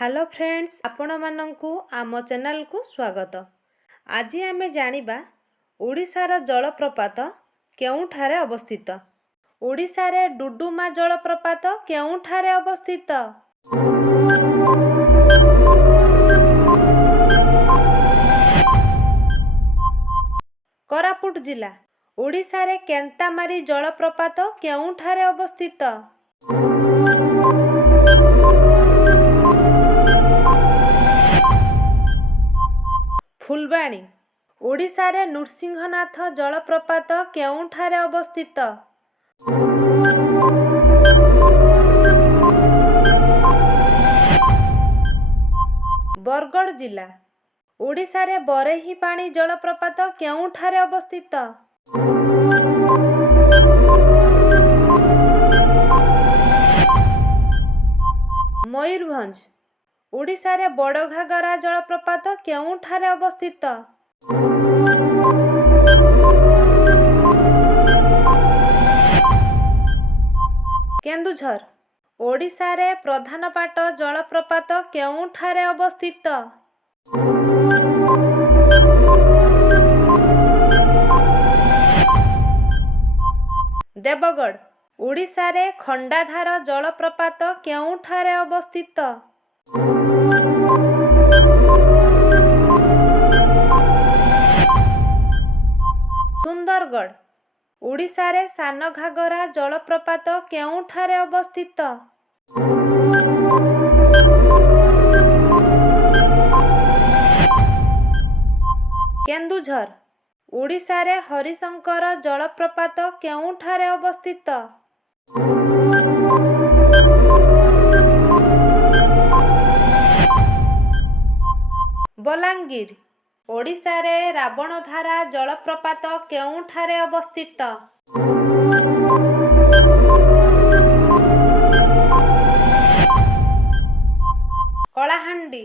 Hello friends, आपण मानंकु आम channel को स्वागत। आज आमे जानिबा ओडिशार जलप्रपात केउठारे अवस्थित। ओडिशारे डुडुमा जलप्रपात केउठारे अवस्थित? कोरापुट जिला। ओडिशारे केंतामारी जलप्रपात केउठारे अवस्थित? फुलबाणी। ओडिशारे नृसिंहनाथ जलप्रपात केउठारे अवस्थित? बरगढ़ जिला। ओडिशारे बरेहीपाणी जलप्रपात केउठारे अवस्थित? मयूरभंज। ओडिशारे बड़घागरा जलप्रपात केउठारे अवस्थित? केन्दुझर। ओडिशारे प्रधानपाट जलप्रपात केउठारे अवस्थित? देवगढ़। ओडिशारे खंडाधार जलप्रपात केउठारे अवस्थित? सुंदरगढ़। ओडिशारे सानघागरा जलप्रपात केउठारे अवस्थित? केन्दुझर। ओडिशारे हरिशंकर जलप्रपात केउठारे अवस्थित? बलांगीर। ओडिशारे रावणधारा जलप्रपात केउठारे अवस्थित? कलाहांडी।